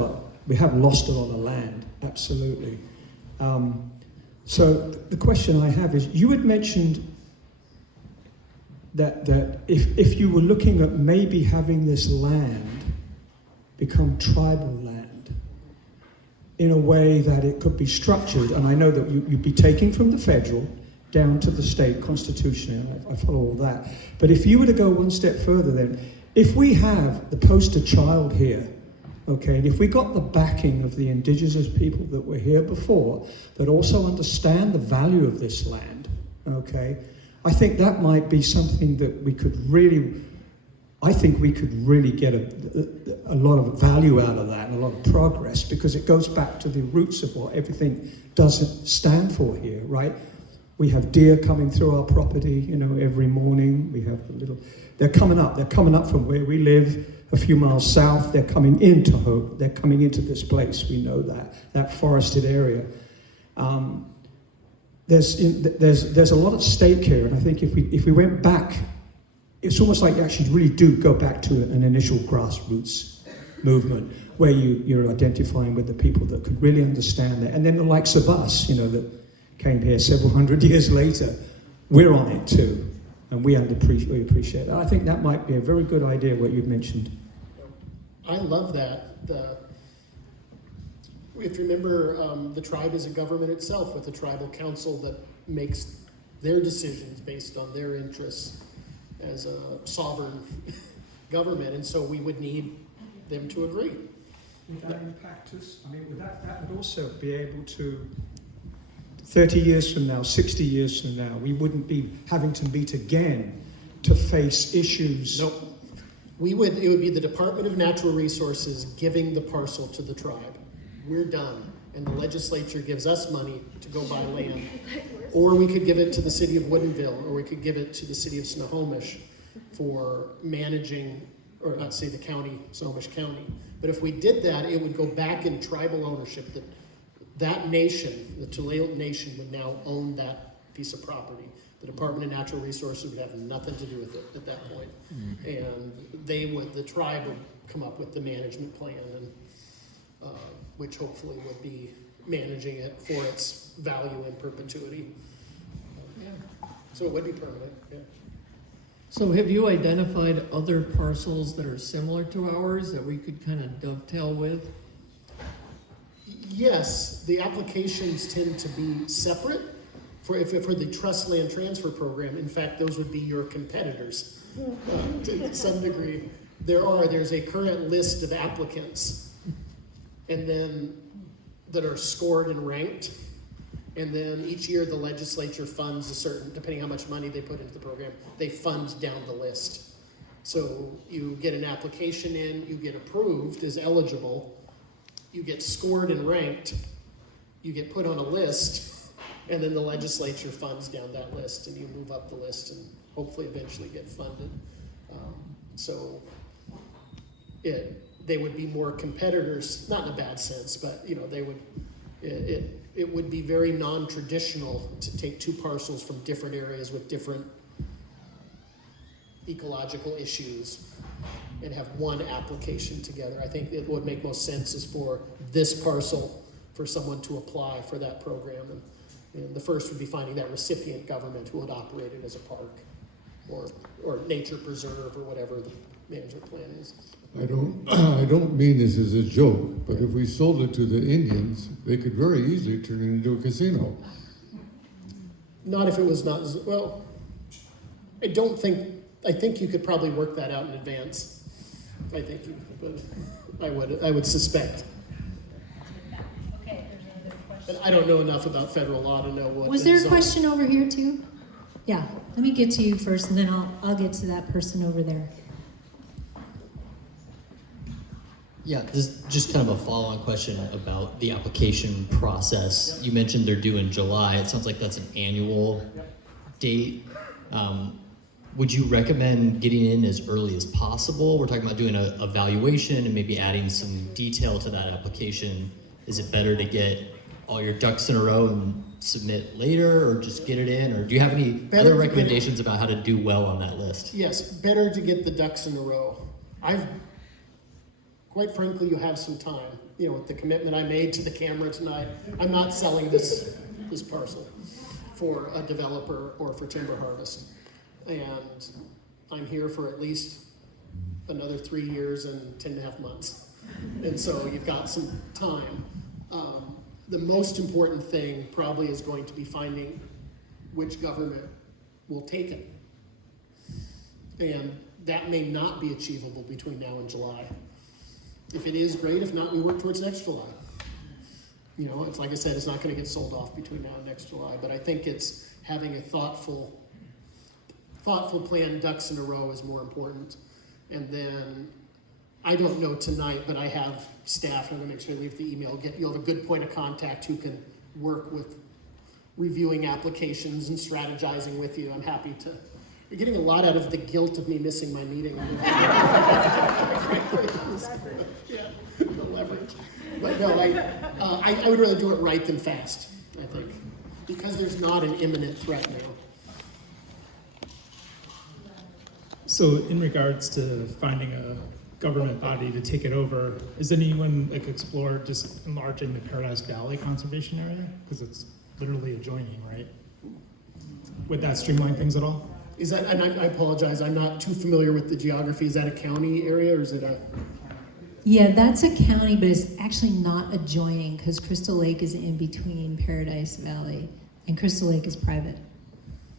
lost a lot of land, absolutely. So the question I have is, you had mentioned that if you were looking at maybe having this land become tribal land in a way that it could be structured, and I know that you'd be taking from the federal down to the state constitution, and I follow all that. But if you were to go one step further then, if we have the poster child here, okay, and if we got the backing of the indigenous people that were here before, that also understand the value of this land, okay, I think that might be something that we could really, I think we could really get a lot of value out of that and a lot of progress, because it goes back to the roots of what everything doesn't stand for here, right? We have deer coming through our property, you know, every morning. We have they're coming up from where we live, a few miles south. They're coming into Hope. They're coming into this place. We know that forested area. There's a lot at stake here, and I think if we went back, it's almost like you actually really do go back to an initial grassroots movement where you're identifying with the people that could really understand it, and then the likes of us, you know, that came here several hundred years later, we're on it too, and we appreciate that. I think that might be a very good idea, what you've mentioned. I love that. If you remember, the tribe is a government itself with a tribal council that makes their decisions based on their interests as a sovereign government, and so we would need them to agree. Would that impact us? I mean, that would also be able to, 30 years from now, 60 years from now, we wouldn't be having to meet again to face issues. Nope. It would be the Department of Natural Resources giving the parcel to the tribe. We're done. And the legislature gives us money to go buy land. Or we could give it to the city of Woodinville, or we could give it to the city of Snohomish for managing, or not say the county, Snohomish County. But if we did that, it would go back in tribal ownership. That nation, the Tulalip Nation, would now own that piece of property. The Department of Natural Resources would have nothing to do with it at that point. And the tribe would come up with the management plan, and which hopefully would be managing it for its value in perpetuity. So it would be permanent, yeah. So have you identified other parcels that are similar to ours that we could kind of dovetail with? Yes, the applications tend to be separate for the trust land transfer program. In fact, those would be your competitors to some degree. There's a current list of applicants, and then that are scored and ranked, and then each year the legislature funds a certain, depending how much money they put into the program, they fund down the list. So you get an application in, you get approved as eligible, you get scored and ranked, you get put on a list, and then the legislature funds down that list, and you move up the list and hopefully eventually get funded. They would be more competitors, not in a bad sense, but you know, it would be very non-traditional to take two parcels from different areas with different ecological issues and have one application together. I think it would make most sense is for this parcel for someone to apply for that program. And the first would be finding that recipient government who would operate it as a park or nature preserve or whatever the management plan is. I don't mean this as a joke, but if we sold it to the Indians, they could very easily turn it into a casino. Not if it was not, well, I think you could probably work that out in advance. I think I would suspect. Okay, there's another question. But I don't know enough about federal law to know what. Was there a question over here too? Yeah, let me get to you first, and then I'll get to that person over there. Yeah, this is just kind of a follow-on question about the application process. You mentioned they're due in July. It sounds like that's an annual date. would you recommend getting in as early as possible? We're talking about doing a evaluation and maybe adding some detail to that application. Is it better to get all your ducks in a row and submit later, or just get it in? Or do you have any other recommendations about how to do well on that list? Yes, better to get the ducks in a row. Quite frankly, you have some time. You know, with the commitment I made to the camera tonight, I'm not selling this parcel for a developer or for timber harvest. And I'm here for at least another 3 years and 10.5 months. And so you've got some time. The most important thing probably is going to be finding which government will take it. And that may not be achievable between now and July. If it is, great. If not, we work towards next July. You know, it's like I said, it's not going to get sold off between now and next July. But I think it's having a thoughtful plan, ducks in a row, is more important. And then, I don't know tonight, but I have staff, and I'm gonna make sure I leave the email, you'll have a good point of contact who can work with reviewing applications and strategizing with you. I'm happy to. You're getting a lot out of the guilt of me missing my meeting. Yeah, the leverage. But no, I would rather do it right than fast, I think, because there's not an imminent threat now. So in regards to finding a government body to take it over, has anyone explored just enlarging the Paradise Valley Conservation Area? Because it's literally adjoining, right? Would that streamline things at all? Is that, and I apologize, I'm not too familiar with the geography. Is that a county area or is it a? Yeah, that's a county, but it's actually not adjoining because Crystal Lake is in between Paradise Valley, and Crystal Lake is private.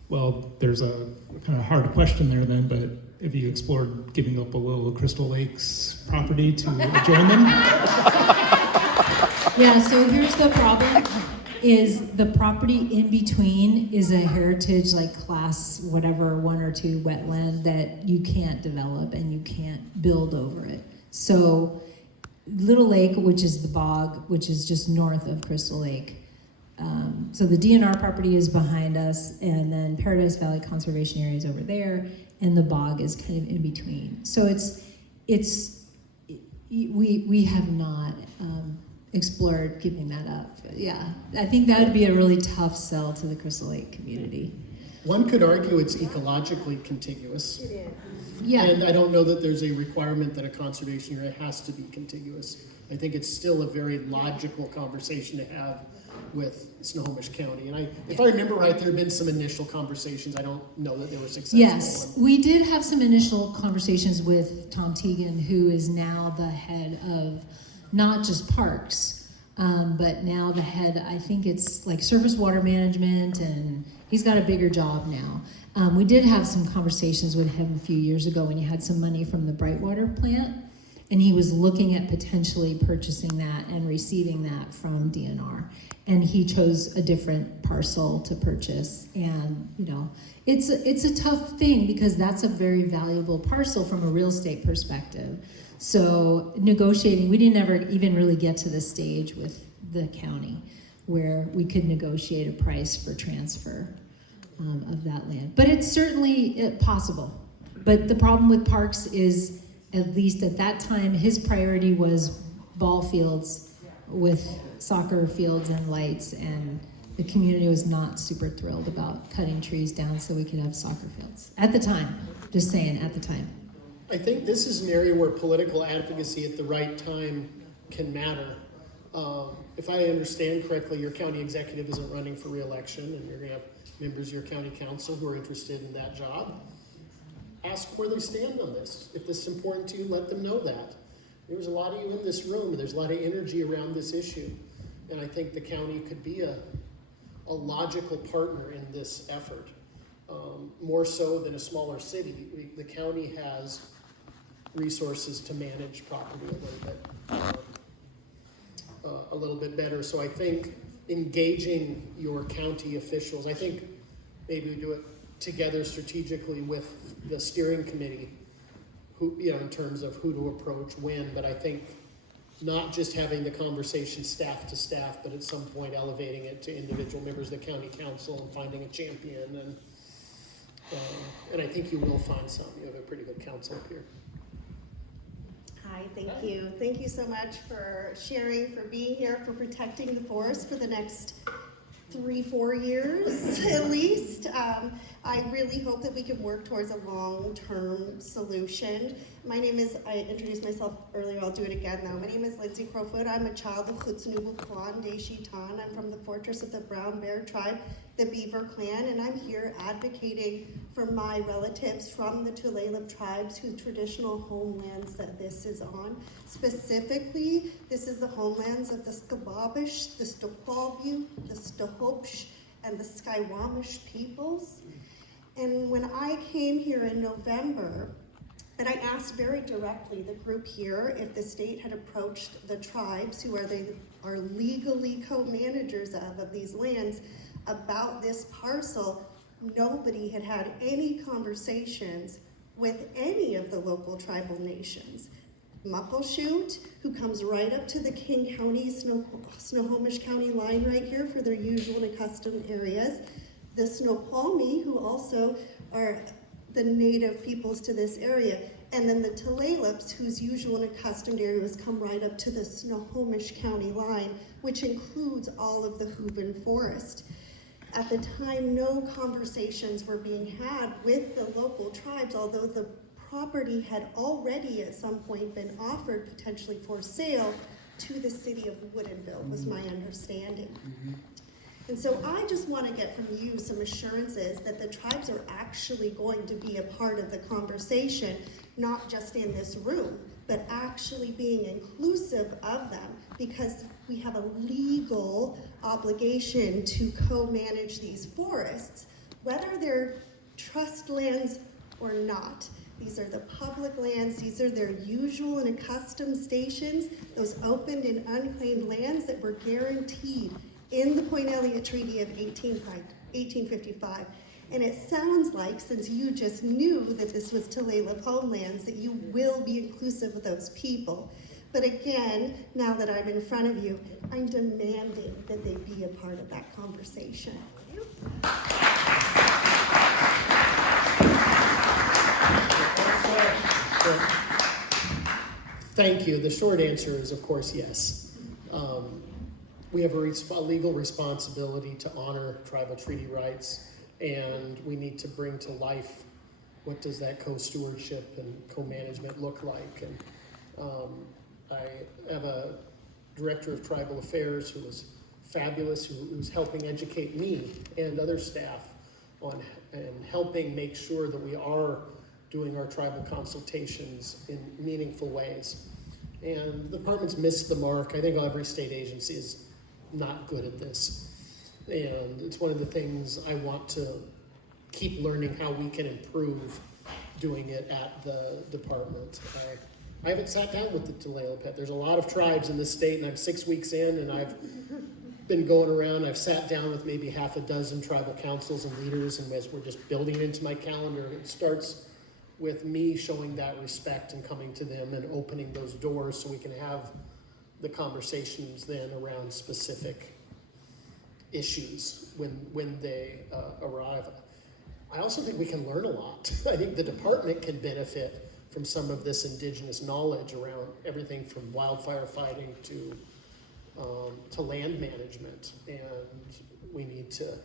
Well, there's a kind of hard question there then, but have you explored giving up a little Crystal Lake's property to adjoin them? Yeah, so here's the problem, is the property in between is a heritage, like class whatever, 1 or 2 wetland that you can't develop and you can't build over it. So Little Lake, which is the bog, which is just north of Crystal Lake. So the DNR property is behind us, and then Paradise Valley Conservation Area is over there, and the bog is kind of in between. So we have not explored giving that up. Yeah, I think that would be a really tough sell to the Crystal Lake community. One could argue it's ecologically contiguous. It is. Yeah. And I don't know that there's a requirement that a conservation area has to be contiguous. I think it's still a very logical conversation to have with Snohomish County. And if I remember right, there have been some initial conversations. I don't know that they were successful. Yes, we did have some initial conversations with Tom Teagan, who is now the head of not just parks, but now the head, I think it's like surface water management, and he's got a bigger job now. We did have some conversations with him a few years ago when he had some money from the Brightwater plant, and he was looking at potentially purchasing that and receiving that from DNR. And he chose a different parcel to purchase. And, you know, it's a tough thing because that's a very valuable parcel from a real estate perspective. So negotiating, we didn't ever even really get to the stage with the county where we could negotiate a price for transfer of that land. But it's certainly possible. But the problem with parks is, at least at that time, his priority was ball fields with soccer fields and lights, and the community was not super thrilled about cutting trees down so we could have soccer fields. At the time, just saying, at the time. I think this is an area where political advocacy at the right time can matter. If I understand correctly, your county executive isn't running for re-election, and you're going to have members of your county council who are interested in that job. Ask where they stand on this. If this is important to you, let them know that. There's a lot of you in this room, and there's a lot of energy around this issue. And I think the county could be a logical partner in this effort. More so than a smaller city. The county has resources to manage property a little bit better. So I think engaging your county officials, I think maybe we do it together strategically with the steering committee, who, you know, in terms of who to approach when, but I think not just having the conversation staff to staff, but at some point elevating it to individual members of the county council and finding a champion. And And I think you will find some. You have a pretty good council up here. Hi, thank you. Thank you so much for sharing, for being here, for protecting the forest for the next 3-4 years at least. I really hope that we can work towards a long-term solution. My name is, I introduced myself earlier, I'll do it again though. My name is Lindsay Crowfoot. I'm a child of Khutsnubul Kwan Deshitan. I'm from the Fortress of the Brown Bear Tribe, the Beaver Clan, and I'm here advocating for my relatives from the Tulalip tribes whose traditional homelands that this is on. Specifically, this is the homelands of the Skababish, the Stokwalbu, the Stohopsh, and the Skywamish peoples. And when I came here in November, and I asked very directly the group here if the state had approached the tribes who are legally co-managers of these lands about this parcel, nobody had had any conversations with any of the local tribal nations. Muckleshoot, who comes right up to the King County, Snohomish County line right here for their usual and accustomed areas. The Snoqualmie, who also are the native peoples to this area. And then the Tulalips, whose usual and accustomed areas come right up to the Snohomish County line, which includes all of the Hooven Forest. At the time, no conversations were being had with the local tribes, although the property had already at some point been offered potentially for sale to the city of Woodinville, was my understanding. And so I just want to get from you some assurances that the tribes are actually going to be a part of the conversation, not just in this room, but actually being inclusive of them, because we have a legal obligation to co-manage these forests, whether they're trust lands or not. These are the public lands, these are their usual and accustomed stations, those opened and unclaimed lands that were guaranteed in the Point Elliott Treaty of 1855. And it sounds like, since you just knew that this was Tulalip homelands, that you will be inclusive of those people. But again, now that I'm in front of you, I'm demanding that they be a part of that conversation. Thank you. The short answer is, of course, yes. We have a legal responsibility to honor tribal treaty rights, and we need to bring to life what does that co-stewardship and co-management look like. And I have a director of tribal affairs who was fabulous, who's helping educate me and other staff on and helping make sure that we are doing our tribal consultations in meaningful ways. And the department's missed the mark. I think every state agency is not good at this. And it's one of the things I want to keep learning how we can improve doing it at the department. I haven't sat down with the Tulalip. There's a lot of tribes in this state, and I'm 6 weeks in, and I've been going around. I've sat down with maybe half a dozen tribal councils and leaders, and as we're just building it into my calendar, it starts with me showing that respect and coming to them and opening those doors so we can have the conversations then around specific issues when they arrive. I also think we can learn a lot. I think the department can benefit from some of this indigenous knowledge around everything from wildfire fighting to land management, and we need to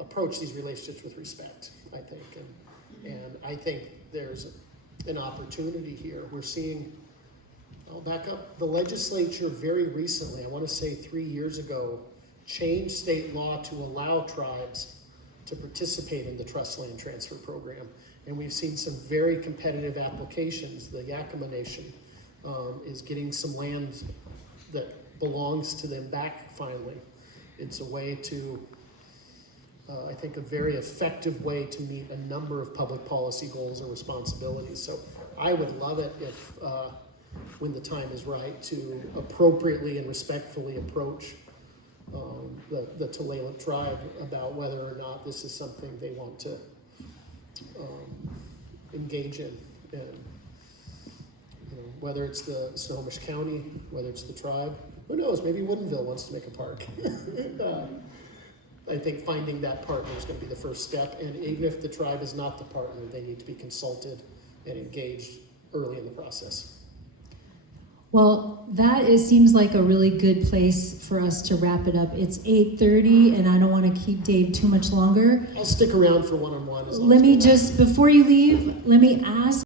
approach these relationships with respect, I think. And I think there's an opportunity here. We're seeing, I'll back up, the legislature very recently, I want to say 3 years ago, changed state law to allow tribes to participate in the trust land transfer program. And we've seen some very competitive applications. The Yakima Nation is getting some land that belongs to them back finally. It's a way to, I think, a very effective way to meet a number of public policy goals and responsibilities. So I would love it if, when the time is right, to appropriately and respectfully approach the Tulalip tribe about whether or not this is something they want to engage in. And, whether it's the Snohomish County, whether it's the tribe, who knows, maybe Woodinville wants to make a park. I think finding that partner is going to be the first step, and even if the tribe is not the partner, they need to be consulted and engaged early in the process. Well, seems like a really good place for us to wrap it up. It's 8:30, and I don't want to keep Dave too much longer. I'll stick around for one-on-one. Let me just, before you leave, let me ask